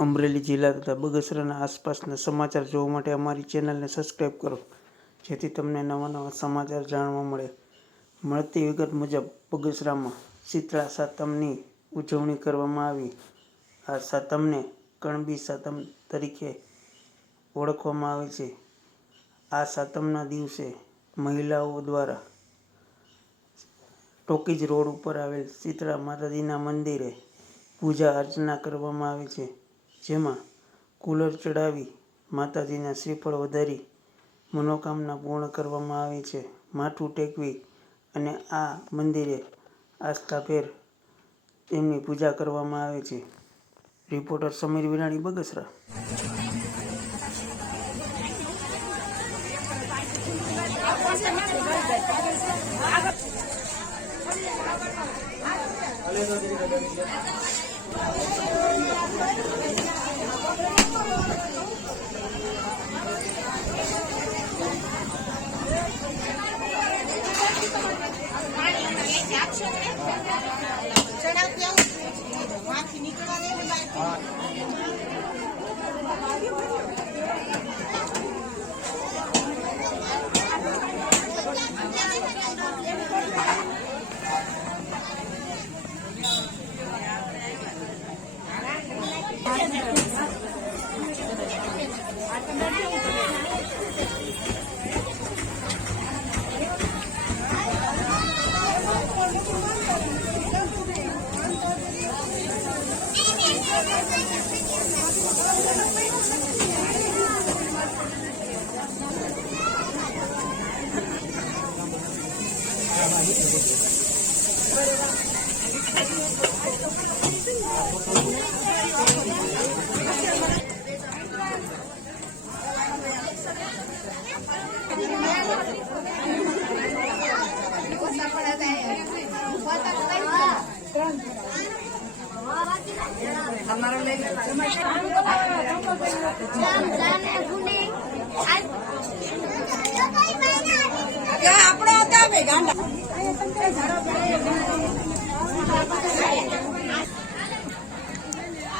અમરેલી જિલ્લા તથા બગસરાના આસપાસના સમાચાર જોવા માટે અમારી ચેનલને સબસ્ક્રાઈબ કરો, જેથી તમને નવા નવા સમાચાર જાણવા મળે. મળતી વિગત મુજબ બગસરામાં શીતળા સાતમની ઉજવણી કરવામાં આવી. આ સાતમને કણબી સાતમ તરીકે ઓળખવામાં આવે છે. આ સાતમના દિવસે મહિલાઓ દ્વારા ટોકીજ રોડ ઉપર આવેલ શીતળા માતાજીના મંદિરે પૂજા અર્ચના કરવામાં આવે છે, જેમાં કુલર ચડાવી માતાજીના શ્રીફળ વધારી મનોકામના પૂર્ણ કરવામાં આવે છે. માથું ટેકવી અને આ મંદિરે આસ્થાભેર તેમની પૂજા કરવામાં આવે છે. રિપોર્ટર સમીર વિરાણી, બગસરા.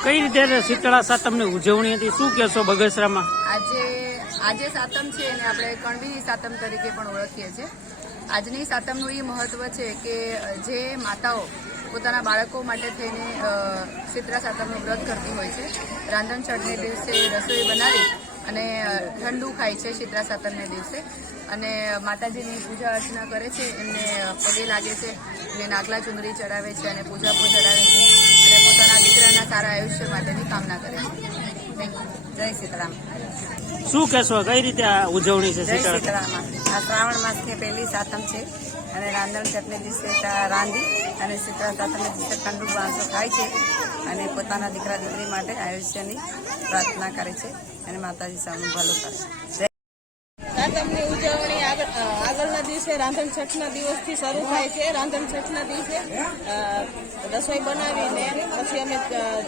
કઈ રીતે શીતળા સાતમની ઉજવણી હતી, શું કહેશો બગસરામાં? આજે સાતમ છે અને આપણે કણબી સાતમ તરીકે પણ ઓળખીએ છીએ. આજની સાતમનું એ મહત્વ છે કે જે માતાઓ પોતાના બાળકો માટે થઈને શીતળા સાતમનું વ્રત કરતી હોય છે, રાંધણ છઠને દિવસે રસોઈ બનાવી અને ઠંડુ ખાય છે શીતળા સાતમને દિવસે, અને માતાજીની પૂજા અર્ચના કરે છે, એમને પગે લાગે છે, એમને નાગલા ચુંદડી ચડાવે છે અને પૂજા ચડાવે છે અને પોતાના દીકરાના સારા આયુષ્ય માટેની કામના કરે છે. જય સીતારામ. શું કહેશો, કઈ રીતે આ ઉજવણી છે? જય સીતારામ. આ શ્રાવણ માસની પહેલી સાતમ છે અને રાંધણ છઠને દિવસે રાંધી અને શીતળા સાતમને દિવસે ઠંડુ માણસો ખાય છે અને પોતાના દીકરા દીકરી માટે આયુષ્યની પ્રાર્થના કરે છે અને માતાજી સામે ભલું કરે છે. સાતમની ઉજવણી આગળના દિવસે રાંધણ છઠના દિવસથી શરૂ થાય છે. રાંધણ છઠના દિવસે રસોઈ બનાવીને પછી અમે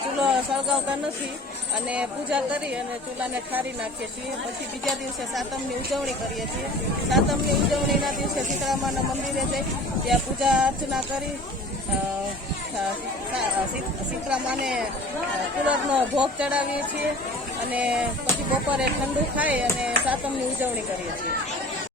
ચૂલો સળગાવતા નથી અને પૂજા કરી અને ચૂલાને ઠારી નાખીએ છીએ. પછી બીજા દિવસે સાતમની ઉજવણી કરીએ છીએ. સાતમની ઉજવણીના દિવસે શીતળામાના મંદિરે જઈ ત્યાં પૂજા અર્ચના કરી શીતળામાને કુલરનો ભોગ ચડાવીએ છીએ અને પછી બપોરે ઠંડુ ખાઈ અને સાતમની ઉજવણી કરીએ છીએ.